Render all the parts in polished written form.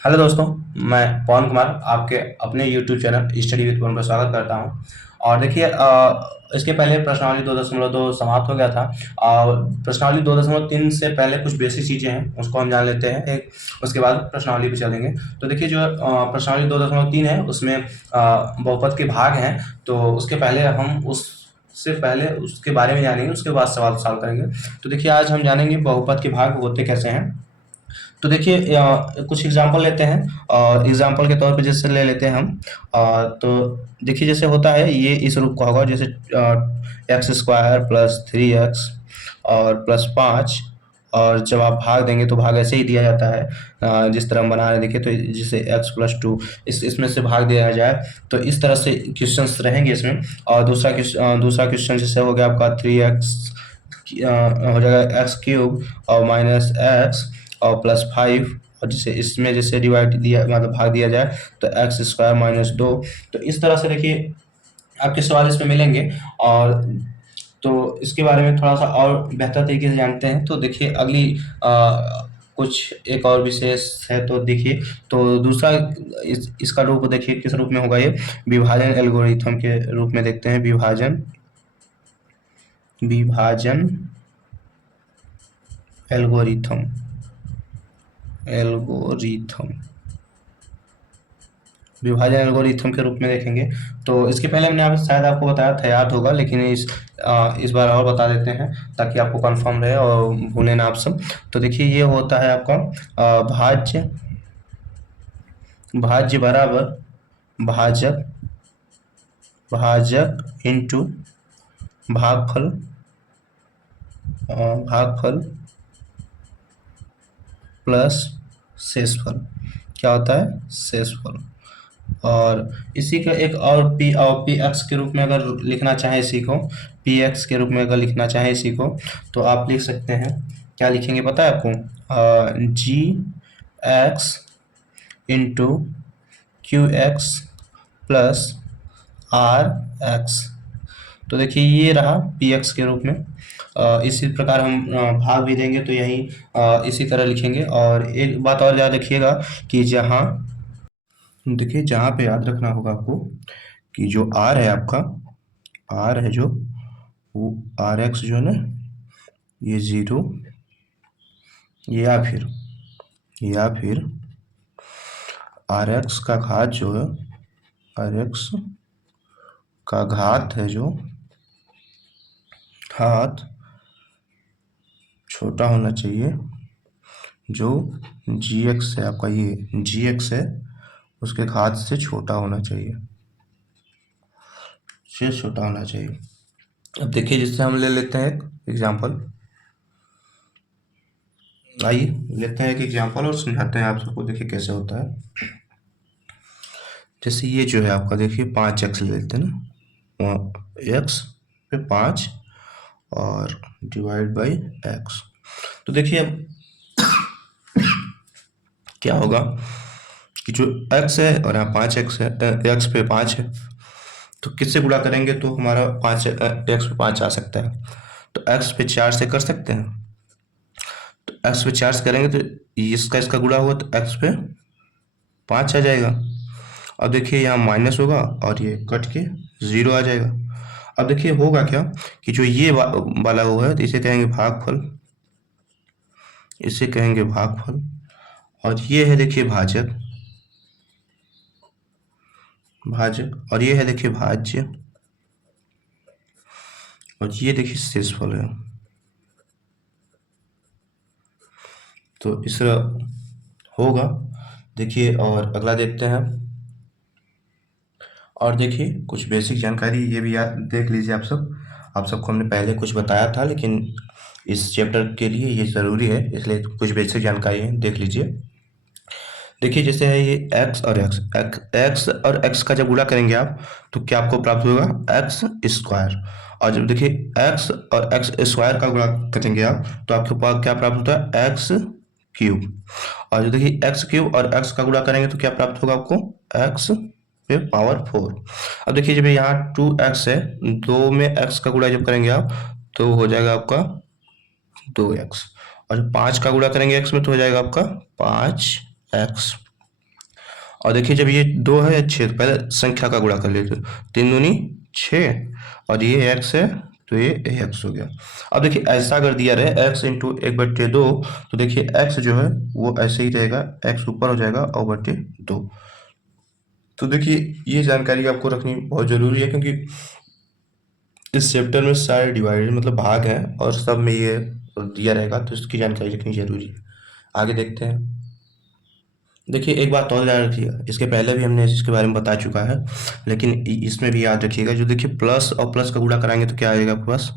Hello दोस्तों, मैं पवन कुमार आपके अपने यूट्यूब चैनल स्टडी विद पवन पर स्वागत करता हूं। और देखिए, इसके पहले प्रश्नावली 2.2 समाप्त हो गया था। और प्रश्नावली 2.3 से पहले कुछ बेसिक चीज़ें हैं, उसको हम जान लेते हैं एक। उसके बाद प्रश्नावली पे चलेंगे। तो देखिए, जो प्रश्नावली 2.3 है उसमें बहुपद के भाग हैं। तो उसके पहले हम उससे पहले उसके बारे में जानेंगे, उसके बाद सवाल सॉल्व करेंगे। तो देखिए, आज हम जानेंगे बहुपद के भाग होते कैसे हैं। तो देखिए, कुछ एग्जांपल लेते हैं और एग्जांपल के तौर पे जैसे ले लेते हैं हम। तो देखिए, जैसे होता है ये इस रूप का होगा, जैसे एक्स स्क्वायर प्लस 3x और प्लस 5। और जब आप भाग देंगे तो भाग ऐसे ही दिया जाता है, जिस तरह हम बना रहे देखिए। तो जैसे x+2 इसमें से भाग दिया जाए तो इस तरह से क्वेश्चंस रहेंगे इसमें। और दूसरा क्वेश्चन जैसे हो गया आपका 3x हो जाएगा x³ और -x और +5। और जैसे इसमें जैसे डिवाइड दिया मतलब भाग दिया जाए तो x² -2। तो इस तरह से देखिए आपके सवाल इसमें मिलेंगे। और तो इसके बारे में थोड़ा सा और बेहतर तरीके से जानते हैं। तो देखिए अगली कुछ एक और विशेष है। तो देखिए, तो दूसरा इसका रूप देखिए किस रूप में होगा। ये विभाजन एल्गोरिथम के रूप में देखते हैं। विभाजन विभाजन एल्गोरिथम एल्गोरिथम विभाजन एल्गोरिथम के रूप में देखेंगे। तो इसके पहले हमने यहाँ शायद आपको बताया था, याद होगा, लेकिन इस बार और बता देते हैं ताकि आपको कंफर्म रहे और भूलें ना आप सब। तो देखिए, ये होता है आपका भाज्य भाज्य बराबर भाजक भाजक इंटू भागफल भागफल प्लस शेषफल। क्या होता है? शेषफल। और इसी का एक और पी एक्स के रूप में अगर लिखना चाहें इसी को, पी एक्स के रूप में अगर लिखना चाहें इसी को, तो आप लिख सकते हैं। क्या लिखेंगे पता है आपको? G X into Q X plus R X. तो देखिए, ये रहा पी एक्स के रूप में। इसी प्रकार हम भाग भी देंगे तो यही इसी तरह लिखेंगे। और एक बात और याद रखिएगा कि जहाँ देखिए, जहाँ पे याद रखना होगा आपको कि जो आर है आपका, आर है जो, वो आर एक्स जो है ना, ये 0 या फिर आर एक्स का घात जो है, आर एक्स का घात है जो, घात छोटा होना चाहिए। जो जी एक्स है आपका, ये जी एक्स है, उसके घात से छोटा होना चाहिए, से छोटा होना चाहिए। अब देखिए, जिससे हम ले लेते हैं एक एग्जाम्पल। आइए लेते हैं एक एग्जाम्पल और समझाते हैं आप सबको। देखिए कैसे होता है। जैसे ये जो है आपका, देखिए 5x ले लेते हैं ना, x पे 5 और डिवाइड बाई x। तो देखिए अब क्या होगा कि जो x है और यहाँ 5x है, x पे 5 है, तो किससे गुणा करेंगे तो हमारा 5 x पे 5 आ सकता है। तो x पे 4 से कर सकते हैं। तो x पे 4 से करेंगे तो इसका गुणा हुआ तो x पे 5 आ जाएगा। अब देखिए, यहाँ माइनस होगा और ये कट के 0 आ जाएगा। अब देखिए होगा क्या कि जो ये वाला हुआ है तो इसे कहेंगे भागफल, इसे कहेंगे भागफल। और ये है देखिए भाजक, भाजक। और ये है देखिए भाज्य। और ये देखिए शेषफल है। तो इस तरह होगा। देखिए, और अगला देखते हैं। और देखिए, कुछ बेसिक जानकारी ये भी याद देख लीजिए आप सब। आप सबको हमने पहले कुछ बताया था, लेकिन इस चैप्टर के लिए ये ज़रूरी है, इसलिए कुछ बेसिक जानकारी है, देख लीजिए। देखिए, जैसे है ये एक्स और एक्स और एक्स का जब गुणा करेंगे आप तो क्या आपको प्राप्त होगा? X square. और जब देखिए एक्स और एक्स स्क्वायर का गुणा करेंगे आप तो आपके पास क्या प्राप्त होता है? X cube. और जो देखिए एक्स क्यूब और एक्स का गुणा करेंगे तो क्या प्राप्त होगा आपको? एक्स पे पावर 4। अब देखिए, जब यहाँ 2x है, 2 में x का गुणा जब करेंगे आप तो हो जाएगा आपका 2x। और 5 का गुणा करेंगे x में तो हो जाएगा आपका 5x। और देखिए जब ये 2 है या 6, तो पहले संख्या का गुणा कर लेते, 3 दूनी 6, और ये x है तो ये x हो गया। अब देखिए ऐसा अगर दिया रहे x इंटू 1/2, तो देखिए x जो है वो ऐसे ही रहेगा, x ऊपर हो जाएगा और बटे 2। तो देखिए ये जानकारी आपको रखनी बहुत ज़रूरी है, क्योंकि इस चैप्टर में सारे डिवाइडेड मतलब भाग हैं और सब में ये दिया रहेगा, तो इसकी जानकारी रखनी जरूरी है। आगे देखते हैं। देखिए एक बात और याद रखिएगा, इसके पहले भी हमने इसके बारे में बता चुका है, लेकिन इसमें भी याद रखिएगा, जो देखिए प्लस और प्लस का गुणा कराएंगे तो क्या आएगा आपके पास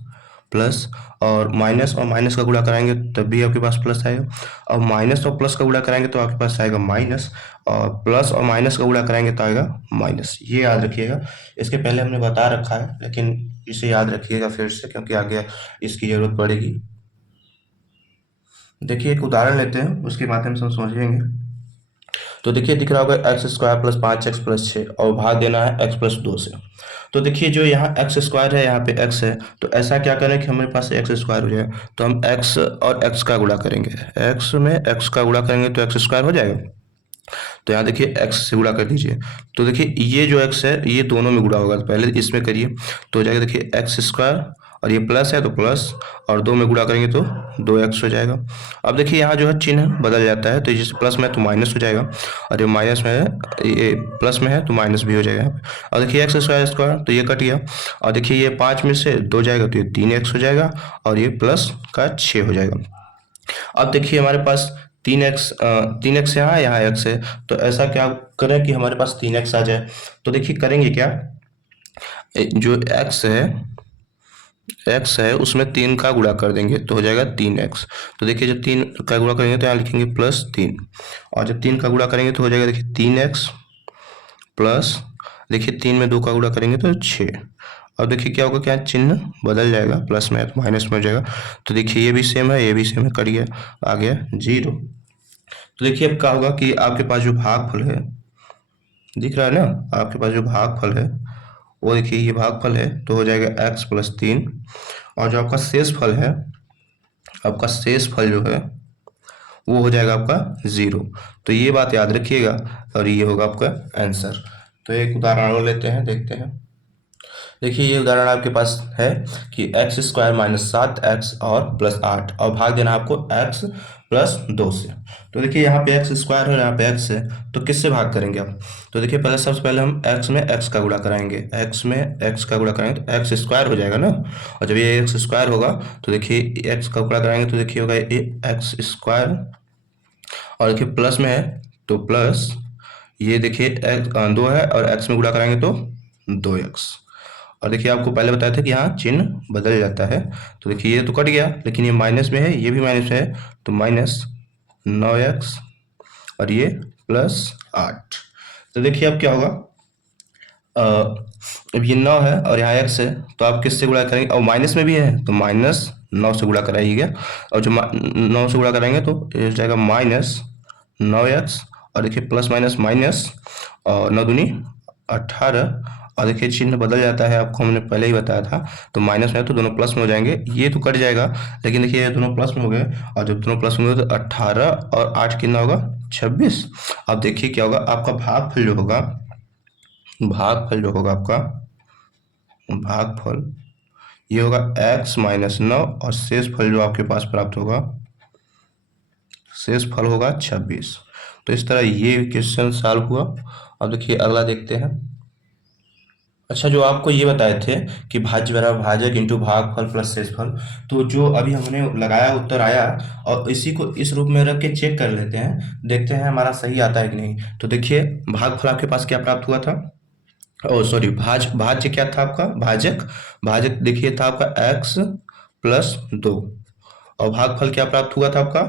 प्लस, और माइनस का गुणा कराएंगे तब भी आपके पास प्लस आएगा, और माइनस और प्लस का गुणा कराएंगे तो आपके पास आएगा माइनस, और प्लस और माइनस का गुणा कराएंगे तो आएगा माइनस। ये याद रखिएगा, इसके पहले हमने बता रखा है, लेकिन इसे याद रखिएगा फिर से, क्योंकि आगे इसकी जरूरत पड़ेगी। देखिए एक उदाहरण लेते हैं, उसके माध्यम से हम समझेंगे। तो देखिए दिख रहा होगा x square plus 5x plus 6, और भाग देना है x प्लस 2 से। तो देखिए जो यहाँ एक्स स्क्वायर है, यहाँ पे x है, तो ऐसा क्या करें कि हमारे पास एक्स स्क्वायर हो जाए, तो हम x और x का गुणा करेंगे, x में x का गुणा करेंगे तो एक्स स्क्वायर हो जाएगा। तो यहाँ देखिए x से गुणा कर दीजिए, तो देखिए ये जो x है ये दोनों में गुणा होगा, तो पहले इसमें करिए, तो हो जाएगा देखिए एक्स स्क्वायर, और ये प्लस है तो प्लस, और 2 में गुणा करेंगे तो 2x हो जाएगा। अब देखिए यहाँ जो है चिन्ह बदल जाता है, तो जैसे प्लस में है तो माइनस हो जाएगा, और ये माइनस में है, ये प्लस में है तो माइनस भी हो जाएगा यहाँ पे। और देखिए एक्स स्क्वायर स्क्वायर तो ये कट गया, और देखिए ये 5 में से 2 जाएगा तो ये 3x हो जाएगा, और ये प्लस का 6 हो जाएगा। अब देखिए हमारे पास 3x यहाँ x है, तो ऐसा क्या करें कि हमारे पास 3x आ जाए। तो देखिए करेंगे क्या, जो x है उसमें 3 का गुणा कर देंगे तो हो जाएगा 3x। तो देखिए जब 3 का गुणा करेंगे तो यहाँ लिखेंगे +3, और जब 3 का गुणा करेंगे तो हो जाएगा देखिए 3x प्लस, देखिए 3 में 2 का गुणा करेंगे तो 6। और देखिए क्या होगा, क्या चिन्ह बदल जाएगा, प्लस में है तो माइनस में हो जाएगा। तो देखिए ये भी सेम है, ये भी सेम है, कट गया, आ गया 0। तो देखिए अब क्या होगा कि आपके पास जो भागफल है, दिख रहा है ना, आपके पास जो भागफल है वो देखिए ये भागफल है, तो हो जाएगा x प्लस 3, और जो आपका शेष फल है, आपका शेष फल जो है वो हो जाएगा आपका 0। तो ये बात याद रखिएगा, और ये होगा आपका आंसर। तो एक उदाहरण और लेते हैं, देखते हैं। देखिए ये उदाहरण आपके पास है कि एक्स स्क्वायर माइनस 7x और प्लस 8, और भाग देना आपको x प्लस 2 से। तो देखिए यहाँ पे एक्स स्क्वायर है, यहाँ पे x है, तो किससे भाग करेंगे आप। तो देखिए पहले सबसे पहले हम x में x का गुणा कराएंगे, x में x का गुणा कराएंगे तो x स्क्वायर हो जाएगा ना, और जब ये x स्क्वायर होगा तो देखिए x का गुणा कराएंगे तो देखिए होगा ये एक्स स्क्वायर, और देखिए प्लस में है तो प्लस, ये देखिए 2 है और x में गुणा कराएंगे तो 2x। और देखिए आपको पहले बताया था कि यहाँ चिन्ह बदल जाता है, तो देखिए ये तो कट गया, लेकिन ये माइनस में है, ये भी माइनस में है, तो -9x, और ये +8। तो देखिए अब क्या होगा, अब ये 9 है और यहाँ x है, तो आप किससे गुणा करेंगे, और माइनस में भी है तो -9 से गुणा कराइएगा, और जो 9 से गुणा कराएंगे तो ये हो जाएगा -9x, और देखिए प्लस माइनस माइनस, और 9 दूनी 18, और देखिए चिन्ह बदल जाता है, आपको हमने पहले ही बताया था। तो माइनस में है तो दोनों प्लस में हो जाएंगे, ये तो कट जाएगा, लेकिन देखिए ये दोनों प्लस में हो गए, और जब दोनों प्लस में हो गए तो 18 और 8 कितना होगा 26। अब देखिए क्या होगा, आपका भागफल जो होगा, आपका भागफल ये होगा x माइनस 9, और शेष फल जो आपके पास प्राप्त होगा, शेष फल होगा 26। तो इस तरह ये क्वेश्चन सॉल्व हुआ। अब देखिए अगला देखते हैं। अच्छा, जो आपको ये बताए थे कि भाज्य बराबर भाजक इंटू भागफल प्लस शेषफल, तो जो अभी हमने लगाया उत्तर आया, और इसी को इस रूप में रख के चेक कर लेते हैं, देखते हैं हमारा सही आता है कि नहीं। तो देखिए भागफल आपके पास क्या प्राप्त हुआ था, ओ सॉरी, भाज्य क्या था आपका, भाजक देखिए था आपका x प्लस 2, और भागफल क्या प्राप्त हुआ था आपका,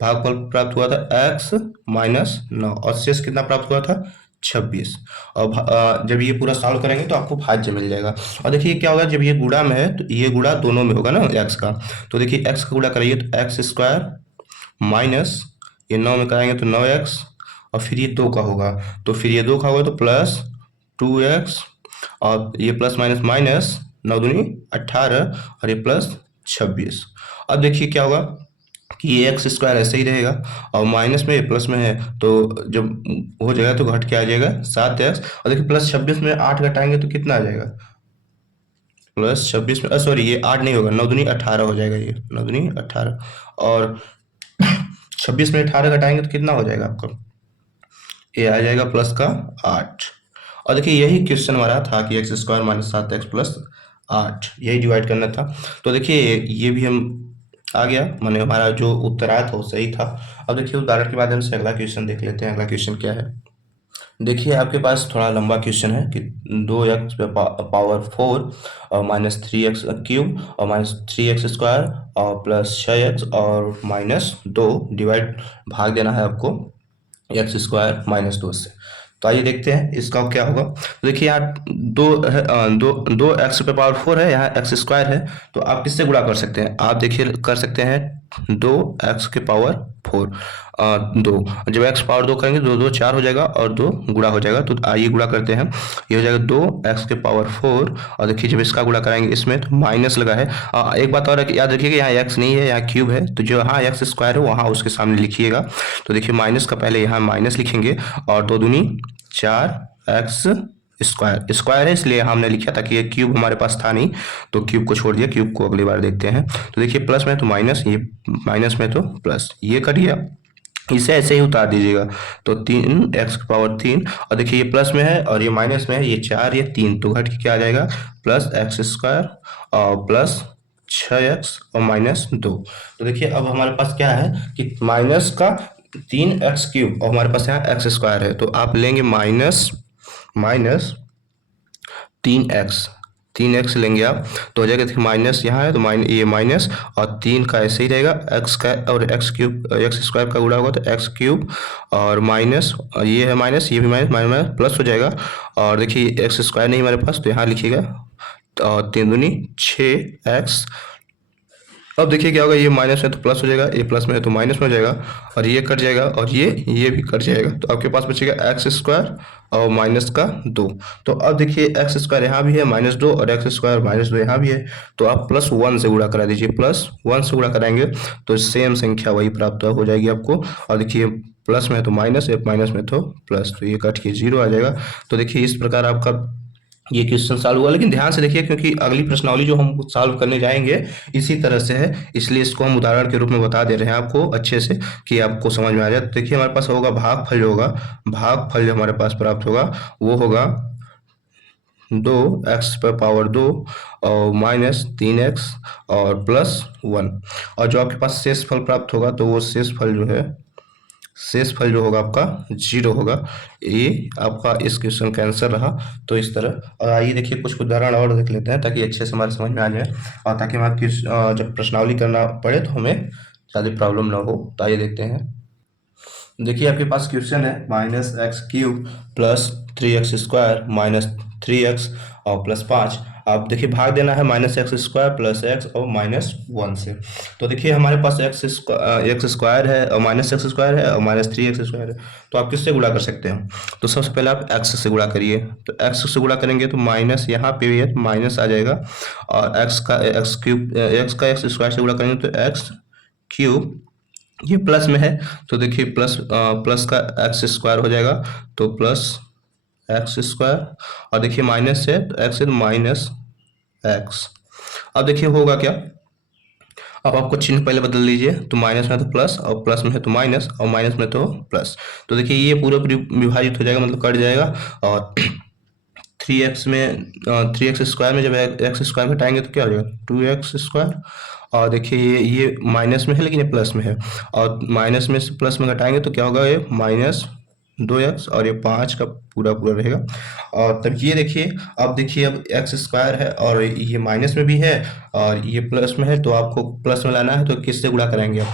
भागफल प्राप्त हुआ था x माइनस 9, और शेष कितना प्राप्त हुआ था 26। और जब ये पूरा सॉल्व करेंगे तो आपको भाज्य मिल जाएगा। और देखिए क्या होगा, जब ये गुणा में है तो ये गुणा दोनों में होगा ना x का, तो देखिए x का गुणा कराइए तो एक्स स्क्वायर माइनस ये 9 में कराएंगे तो 9x, और फिर ये 2 का होगा, तो फिर ये 2 का होगा तो प्लस 2x, और ये प्लस माइनस माइनस 9 दूनी 18, और ये प्लस 26। अब देखिए क्या होगा, कि ये एक्स स्क्वायर ऐसे ही रहेगा और माइनस में प्लस में है तो जब हो जाएगा तो घट के आ जाएगा 7x। और देखिए प्लस 26 में 8 घटाएंगे तो कितना आ जाएगा, प्लस 26 में सॉरी ये 8 नहीं होगा, 9 दूनी 18 हो जाएगा, ये 9 दूनी 18 और 26 में 18 घटाएंगे तो कितना हो जाएगा आपका, ये आ जाएगा प्लस का 8। और देखिए यही क्वेश्चन हमारा था कि x square minus 7x plus 8 यही डिवाइड करना था। तो देखिए ये भी हम आ गया, माने हमारा जो उत्तर आया था वो सही था। अब देखिए उदाहरण के माध्यम से अगला क्वेश्चन देख लेते हैं। अगला क्वेश्चन क्या है, देखिए आपके पास थोड़ा लंबा क्वेश्चन है कि 2x पावर 4 और माइनस 3x क्यूब और माइनस 3x स्क्वायर और प्लस 6x और माइनस 2 डिवाइड भाग देना है आपको एक्स स्क्वायर माइनस 2 से। तो आइए देखते हैं इसका क्या होगा। तो देखिए यहाँ दो है, दो एक्स पे पावर 4 है, यहाँ एक्स स्क्वायर है, तो आप किससे गुणा कर सकते हैं, आप देखिए कर सकते हैं 2x के पावर 4 2, जब x पावर 2 करेंगे 2 2 4 हो जाएगा और 2 गुणा हो जाएगा। तो आइए गुणा करते हैं, ये हो जाएगा 2x के पावर 4 और देखिए जब इसका गुणा कराएंगे इसमें तो माइनस लगा है। एक बात और है कि याद रखिए कि यहाँ x नहीं है, यहाँ क्यूब है, तो जो यहाँ एक्स स्क्वायर है वहाँ उसके सामने लिखिएगा। तो देखिए माइनस का पहले यहाँ माइनस लिखेंगे और 2 दूनी 4x स्क्वायर, स्क्वायर है इसलिए हमने लिखा था कि ये क्यूब हमारे पास था नहीं तो क्यूब को छोड़ दिया, क्यूब को अगली बार देखते हैं। तो देखिए प्लस में तो माइनस, ये माइनस में तो प्लस, ये कट गया, इसे ऐसे ही उतार दीजिएगा। तो 3x की पावर 3 और देखिए ये प्लस में है और ये माइनस में है, ये 4 ये 3 तो घट के क्या आ जाएगा प्लस एक्स स्क्वायर और प्लस 6x और माइनस 2। तो देखिए अब हमारे पास क्या है कि माइनस का 3x क्यूब और हमारे पास यहाँ एक्स स्क्वायर है, तो आप लेंगे माइनस माइनस 3x लेंगे आप, तो हो जाएगा देखिए माइनस यहाँ है तो ये माइनस और 3 का ऐसे ही रहेगा एक्स का और एक्स क्यूब एक्स स्क्वायर का गुणा होगा तो एक्स क्यूब और माइनस और ये है माइनस, ये भी माइनस माइनस प्लस हो जाएगा। और देखिए एक्स स्क्वायर नहीं हमारे पास तो यहाँ लिखिएगा और 3 दूनी 6x। अब देखिए क्या होगा, ये माइनस है तो प्लस हो जाएगा, ये प्लस में है तो माइनस में हो जाएगा और ये कट जाएगा और ये भी कट जाएगा, तो आपके पास बचेगा एक्स स्क्वायर और माइनस का 2। तो अब देखिए एक्स स्क्वायर यहाँ भी है माइनस 2 और एक्स स्क्वायर माइनस 2 यहाँ भी है, तो आप प्लस 1 से गुणा करा दीजिए, प्लस 1 से गुणा कराएंगे तो सेम संख्या वही प्राप्त हो जाएगी आपको। और देखिए प्लस में है तो माइनस है, माइनस में तो प्लस, तो ये कट के 0 आ जाएगा। तो देखिए इस प्रकार आपका ये क्वेश्चन सॉल्व हुआ, लेकिन ध्यान से देखिए क्योंकि अगली प्रश्नावली जो हम सॉल्व करने जाएंगे इसी तरह से है, इसलिए इसको हम उदाहरण के रूप में बता दे रहे हैं आपको अच्छे से कि आपको समझ में आ जाए। तो देखिए हमारे पास होगा भागफल, जो होगा भागफल जो हमारे पास प्राप्त होगा वो होगा 2x पर पावर 2 और माइनस 3x और प्लस 1, और जो आपके पास शेष फल प्राप्त होगा तो वो शेष फल जो होगा आपका 0 होगा। ये आपका इस क्वेश्चन का आंसर रहा। तो इस तरह, और आइए देखिए कुछ उदाहरण और देख लेते हैं ताकि अच्छे से हमारे समझ में आ जाए और ताकि हमारे जब प्रश्नावली करना पड़े तो हमें ज़्यादा प्रॉब्लम ना हो। तो आइए देखते हैं। देखिए आपके पास क्वेश्चन है minus x cube plus 3x square minus 3x और प्लस 5। आप देखिए भाग देना है minus x square plus x और माइनस 1 से। तो देखिए हमारे पास एक्स स्क्वायर है और माइनस एक्स स्क्वायर है और माइनस 3x स्क्वायर है, तो आप किससे गुणा कर सकते हैं। तो सबसे पहले आप एक्स से गुणा करिए, तो एक्स से गुणा करेंगे तो माइनस यहाँ पे भी है माइनस आ जाएगा और एक्स का एक्स स्क्वायर से गुणा करेंगे तो एक्स क्यूब, ये प्लस में है तो देखिए प्लस का एक्स स्क्वायर हो जाएगा तो प्लस एक्स स्क्वायर, और देखिए माइनस है तो एक्स है तो माइनस एक्स। अब देखिए होगा क्या, अब आपको चिन्ह पहले बदल लीजिए, तो माइनस में तो प्लस और प्लस में है तो माइनस और माइनस में तो प्लस, तो देखिए ये पूरा विभाजित हो जाएगा मतलब कट जाएगा। और 3x में 3x स्क्वायर में जब एक्स स्क्वायर घटाएंगे तो क्या हो जाएगा 2x स्क्वायर, और देखिए ये माइनस में है लेकिन ये प्लस में है, और माइनस में से प्लस में घटाएंगे तो क्या होगा ये माइनस 2x और ये 5 का पूरा पूरा रहेगा। और तब ये देखिए अब देखिए अब एक्स स्क्वायर है और ये माइनस में भी है और ये प्लस में है, तो आपको प्लस में लाना है तो किससे गुणा कराएंगे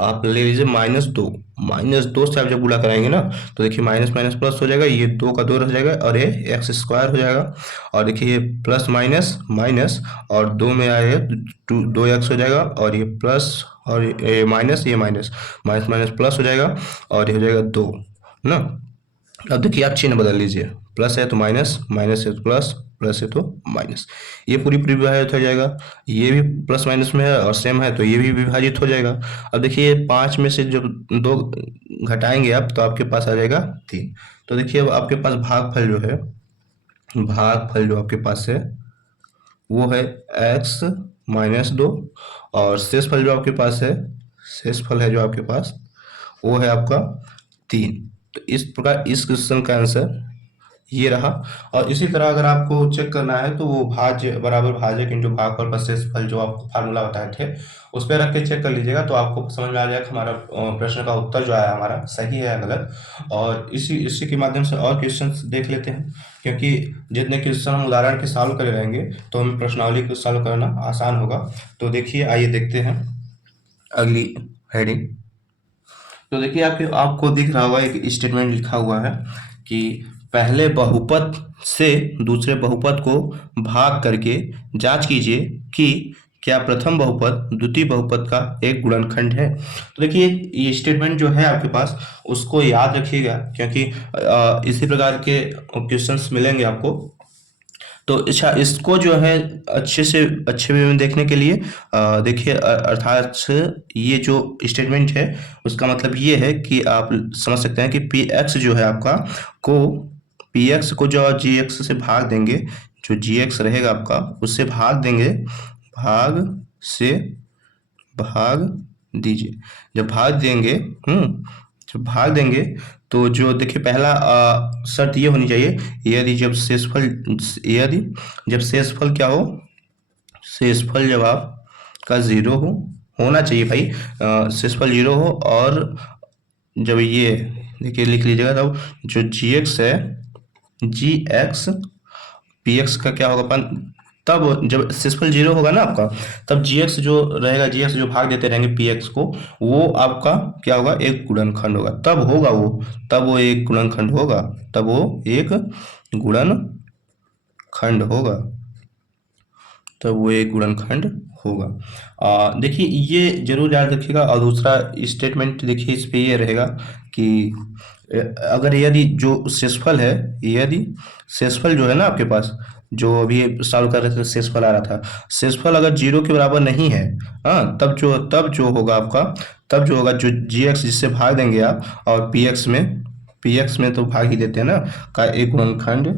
आप ले लीजिए माइनस 2 से आप जब गुणा कराएंगे ना तो देखिए माइनस माइनस प्लस हो जाएगा, ये 2 का 2 रह जाएगा और ये एक्स स्क्वायर हो जाएगा, और देखिए ये प्लस माइनस माइनस और 2 में आएगा 2x हो जाएगा, और ये प्लस और ये माइनस माइनस माइनस प्लस हो जाएगा और ये हो जाएगा 2 ना। अब देखिए आप चिन्ह बदल लीजिए, प्लस है तो माइनस, माइनस है तो प्लस, प्लस है तो माइनस, ये पूरी पूरी विभाजित हो जाएगा, ये भी प्लस माइनस में है और सेम है तो ये भी विभाजित हो जाएगा। अब देखिए 5 में से जब 2 घटाएंगे आप तो आपके पास आ जाएगा 3। तो देखिए अब आपके पास भागफल जो है, भागफल जो आपके पास है वो है x माइनस 2, और शेषफल जो आपके पास है, शेषफल है जो आपके पास वो है आपका 3। तो इस प्रकार इस क्वेश्चन का आंसर ये रहा। और इसी तरह अगर आपको चेक करना है तो वो भाज्य बराबर भाजक इंटू भागफल पर शेषफल जो आपको फार्मूला बताए थे उस पर रख के चेक कर लीजिएगा, तो आपको समझ में आ जाएगा हमारा प्रश्न का उत्तर जो आया हमारा सही है या गलत। और इसी के माध्यम से और क्वेश्चन देख लेते हैं, क्योंकि जितने क्वेश्चन हम उदाहरण के सॉल्व करे रहेंगे तो हमें प्रश्नावली को सॉल्व करना आसान होगा। तो देखिए आइए देखते हैं अगली हेडिंग। तो देखिए आपको दिख रहा होगा एक स्टेटमेंट लिखा हुआ है कि पहले बहुपद से दूसरे बहुपद को भाग करके जांच कीजिए कि क्या प्रथम बहुपद द्वितीय बहुपद का एक गुणनखंड है। तो देखिए ये स्टेटमेंट जो है आपके पास उसको याद रखिएगा, क्योंकि इसी प्रकार के क्वेश्चंस मिलेंगे आपको। तो अच्छा इसको जो है अच्छे वे में देखने के लिए देखिए अर्थात ये जो स्टेटमेंट है उसका मतलब ये है कि आप समझ सकते हैं कि पी एक्स जो है आपका को पी एक्स को जो जी एक्स से भाग देंगे, जो जी एक्स रहेगा आपका उससे भाग देंगे, भाग से भाग दीजिए, जब भाग देंगे जब भाग देंगे तो जो देखिए पहला शर्त ये होनी चाहिए, यदि जब शेषफल क्या हो, शेषफल जब आपका 0 होना चाहिए भाई, शेषफल 0 हो, और जब ये देखिए लिख लीजिएगा तब जो जी एक्स है, जी एक्स पी एक्स का क्या होगा तब जब शेषफल 0 होगा ना आपका, तब जी एक्स जो रहेगा, जी एक्स जो भाग देते रहेंगे पी एक्स को, वो आपका क्या होगा, एक गुणनखंड होगा, तब वो एक गुणनखंड होगा, तब वो एक गुणनखंड होगा, तब वो एक गुणनखंड होगा। देखिए ये जरूर याद रखिएगा। और दूसरा स्टेटमेंट देखिए इस पे ये रहेगा कि अगर यदि जो शेषफल है, यदि शेषफल जो है ना आपके पास, जो अभी सॉल्व कर रहे थे शेषफल आ रहा था, शेषफल अगर 0 के बराबर नहीं है, हाँ तब जो होगा आपका, तब जो होगा जो जी एक्स जिससे भाग देंगे आप, और पी एक्स में तो भाग ही देते हैं ना, का एक गुणनखंड,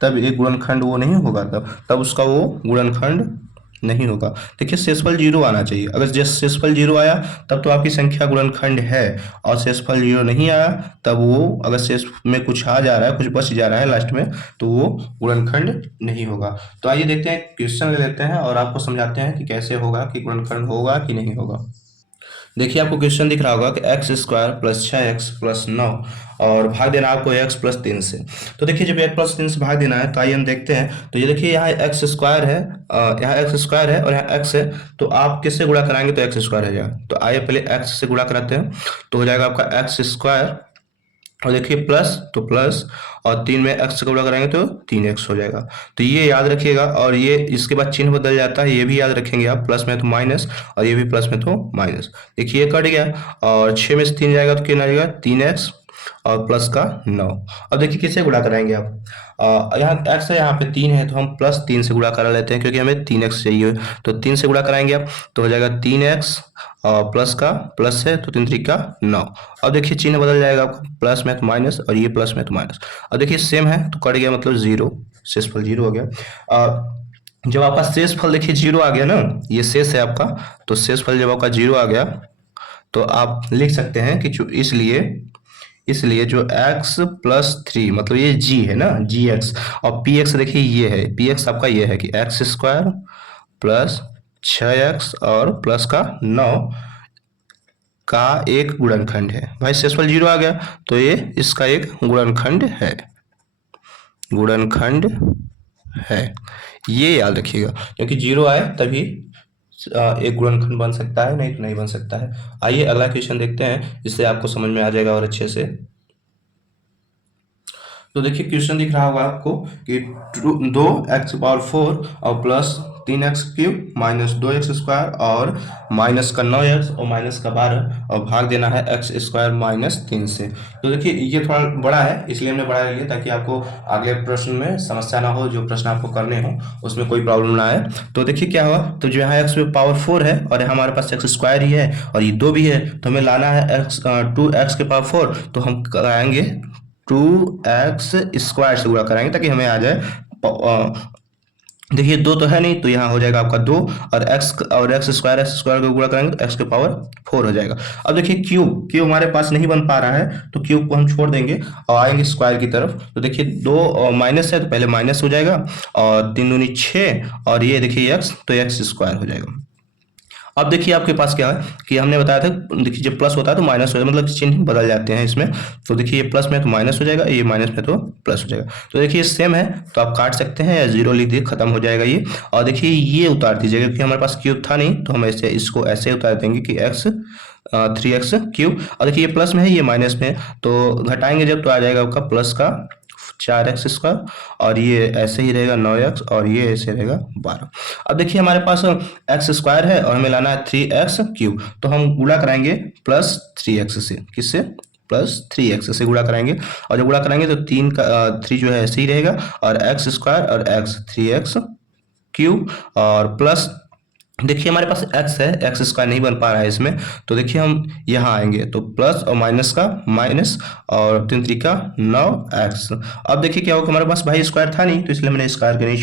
तब एक गुणनखंड वो नहीं होगा, तब उसका वो गुणनखंड नहीं होगा। देखिए शेषफल 0 आना चाहिए, अगर जैसे शेषफल 0 आया तब तो आपकी संख्या गुणनखंड है, और शेषफल 0 नहीं आया तब वो, अगर शेष में कुछ आ जा रहा है, कुछ बच जा रहा है लास्ट में, तो वो गुणनखंड नहीं होगा। तो आइए देखते हैं, क्वेश्चन ले लेते हैं और आपको समझाते हैं कि कैसे होगा, कि गुणनखंड होगा कि नहीं होगा। देखिए आपको क्वेश्चन दिख रहा होगा कि x square plus 6x plus 9, और भाग देना आपको x प्लस 3 से। तो देखिए जब x प्लस 3 से भाग देना है तो आइए हम देखते हैं। तो ये देखिए यहाँ एक्स स्क्वायर है, यहाँ एक्स स्क्वायर है और यहाँ x है, तो आप किससे गुणा कराएंगे तो एक्स स्क्वायर हो जाएगा। तो आइए पहले x से गुणा कराते हैं, तो हो जाएगा आपका एक्स स्क्वायर, और देखिए प्लस तो प्लस, और 3 में x का गुणा कराएंगे तो 3x हो जाएगा। तो ये याद रखिएगा, और ये इसके बाद चिन्ह बदल जाता है, ये भी याद रखेंगे आप, प्लस में तो माइनस और ये भी प्लस में तो माइनस। देखिए ये कट गया, और 6 में से 3 जाएगा तो कितना आ जाएगा 3x, और प्लस का 9। अब देखिए किससे गुणा कराएंगे आप, यहाँ x है, यहाँ पे 3 है, तो हम प्लस 3 से गुणा करा लेते हैं, क्योंकि हमें 3x चाहिए, तो 3 से गुणा कराएंगे आप तो हो जाएगा 3x, और प्लस का प्लस है तो 3 3 का 9। अब देखिए चिन्ह बदल जाएगा आपका, प्लस में तो माइनस और ये प्लस में तो माइनस। अब देखिए सेम है तो कट गया, मतलब 0, शेषफल 0 हो गया। जब आपका शेषफल देखिए 0 आ गया ना, ये शेष है आपका, तो शेषफल जब आपका 0 आ गया तो आप लिख सकते हैं कि जो इसलिए जो x प्लस 3, मतलब ये g है ना, जी एक्स, और पी एक्स देखिए ये है, पी एक्स आपका ये है कि एक्स स्क्वायर प्लस 6x और प्लस का 9 का एक गुणनखंड है। भाई शेषफल 0 आ गया तो ये इसका एक गुणनखंड है, ये याद रखिएगा, क्योंकि 0 आए तभी एक गुणनखंड बन सकता है, नहीं तो नहीं बन सकता है। आइए अगला क्वेश्चन देखते हैं, जिससे आपको समझ में आ जाएगा और अच्छे से। तो देखिए क्वेश्चन दिख रहा होगा आपको कि 2x पावर 4 और plus 3x cube minus 2x square और माइनस का 9x और माइनस का 12 और भाग देना है x स्क्वायर माइनस 3 से। तो देखिए ये थोड़ा बड़ा है इसलिए हमने बड़ा ले लिया ताकि आपको अगले प्रश्न में समस्या ना हो, जो प्रश्न आपको करने हो उसमें कोई प्रॉब्लम ना आए। तो देखिए क्या हुआ, तो जो यहाँ x में पावर 4 है और हमारे पास x स्क्वायर ही है और ये 2 भी है, तो हमें लाना है x 2x के पावर 4, तो हम कराएंगे 2x स्क्वायर से गुणा कराएंगे ताकि हमें आ जाए। देखिए 2 तो है नहीं तो यहाँ हो जाएगा आपका 2 और x स्क्वायर को गुणा करेंगे तो x के पावर 4 हो जाएगा। अब देखिए क्यूब हमारे पास नहीं बन पा रहा है तो क्यूब को हम छोड़ देंगे और आएंगे स्क्वायर की तरफ। तो देखिए 2 माइनस है तो पहले माइनस हो जाएगा और 3 दूनी 6 और ये देखिए x, तो x स्क्वायर हो जाएगा। अब देखिए आपके पास क्या है कि हमने बताया था, देखिए जब प्लस होता है तो माइनस हो जाता है, मतलब चिन्ह बदल जाते हैं इसमें। तो देखिए ये प्लस में तो माइनस हो जाएगा, ये माइनस में तो प्लस हो जाएगा। तो देखिए सेम है तो आप काट सकते हैं या जीरो लिख दिए, खत्म हो जाएगा ये। और देखिए ये उतार दीजिएगा क्योंकि हमारे पास क्यूब था नहीं तो हम ऐसे इसको ऐसे उतार देंगे कि x 3x क्यूब। और देखिए ये प्लस में है ये माइनस में है तो घटाएंगे जब तो आ जाएगा आपका प्लस का 4x स्क्वायर और ये ऐसे ही रहेगा 9x और ये ऐसे रहेगा 12। अब देखिए हमारे पास x स्क्वायर है और हमें लाना है 3x क्यूब, तो हम गुणा कराएंगे प्लस 3x से, किससे प्लस 3x से गुणा कराएंगे और जब गुणा कराएंगे तो 3 जो है ऐसे ही रहेगा और x स्क्वायर और x 3x क्यूब और प्लस देखिए हमारे पास x है, x स्क्वायर नहीं बन पा रहा है इसमें, तो देखिए हम यहाँ आएंगे तो प्लस और माइनस का माइनस और 3 3 का 9x। अब देखिए क्या होगा, हमारे पास भाई स्क्वायर था नहीं तो इसलिए मैंने स्क्वायर के नहीं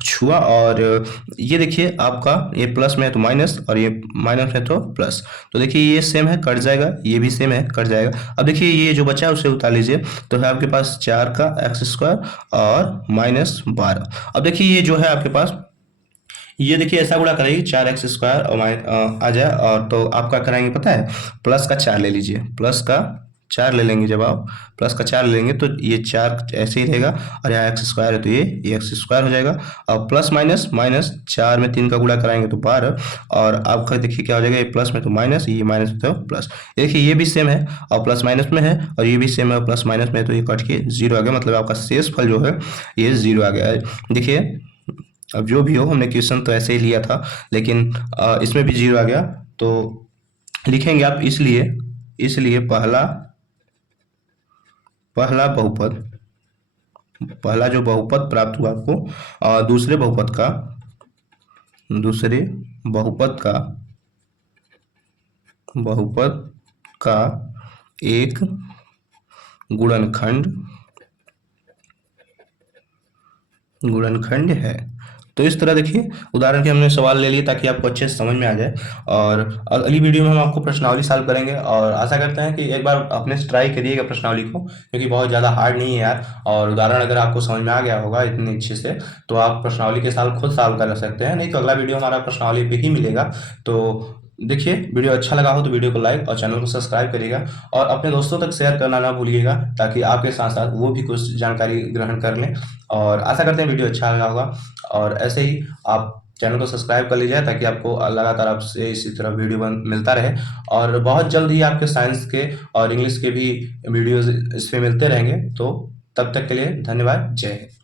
छुआ और ये देखिए आपका ये प्लस में है तो माइनस और ये माइनस में तो प्लस, तो देखिए ये सेम है कट जाएगा, ये भी सेम है कट जाएगा। अब देखिए ये जो बचा है उसे उतार लीजिए तो है आपके पास 4 का x स्क्वायर और माइनस 12। अब देखिए ये जो है आपके पास ये देखिए ऐसा गुणा करेंगे 4x स्क्वायर और आ जाए और तो आप क्या कराएंगे पता है, प्लस का 4 ले लीजिए, प्लस का 4 ले लेंगे, जब आप प्लस का 4 ले लेंगे तो ये 4 ऐसे ही रहेगा और यहाँ x स्क्वायर है तो ये x स्क्वायर हो जाएगा और प्लस माइनस माइनस 4 में 3 का गुणा कराएंगे तो 12 और आपका देखिए क्या हो जाएगा, ये प्लस में तो माइनस, ये माइनस में तो प्लस। देखिए ये भी सेम है और प्लस माइनस में है और ये भी सेम है और प्लस माइनस में है तो ये कट के 0 आ गया, मतलब आपका शेष फल जो है ये 0 आ गया है। देखिए अब जो भी हो हमने क्वेश्चन तो ऐसे ही लिया था लेकिन इसमें भी 0 आ गया, तो लिखेंगे आप इसलिए पहला जो बहुपद प्राप्त हुआ आपको दूसरे बहुपद का एक गुणनखंड है। तो इस तरह देखिए उदाहरण के हमने सवाल ले लिए ताकि आपको अच्छे से समझ में आ जाए और अगली वीडियो में हम आपको प्रश्नावली सॉल्व करेंगे और आशा करते हैं कि एक बार अपने से ट्राई करिएगा प्रश्नावली को, क्योंकि बहुत ज़्यादा हार्ड नहीं है यार। और उदाहरण अगर आपको समझ में आ गया होगा इतनी अच्छे से तो आप प्रश्नावली के साथ खुद सॉल्व कर सकते हैं, नहीं तो अगला वीडियो हमारा प्रश्नावली पे ही मिलेगा। तो देखिए वीडियो अच्छा लगा हो तो वीडियो को लाइक और चैनल को सब्सक्राइब करिएगा और अपने दोस्तों तक शेयर करना ना भूलिएगा ताकि आपके साथ साथ वो भी कुछ जानकारी ग्रहण कर लें। और आशा करते हैं वीडियो अच्छा लगा होगा और ऐसे ही आप चैनल को सब्सक्राइब कर लीजिए ताकि आपको लगातार आपसे इसी तरह वीडियो मिलता रहे और बहुत जल्द ही आपके साइंस के और इंग्लिश के भी वीडियोज इस पे मिलते रहेंगे। तो तब तक के लिए धन्यवाद, जय हिंद।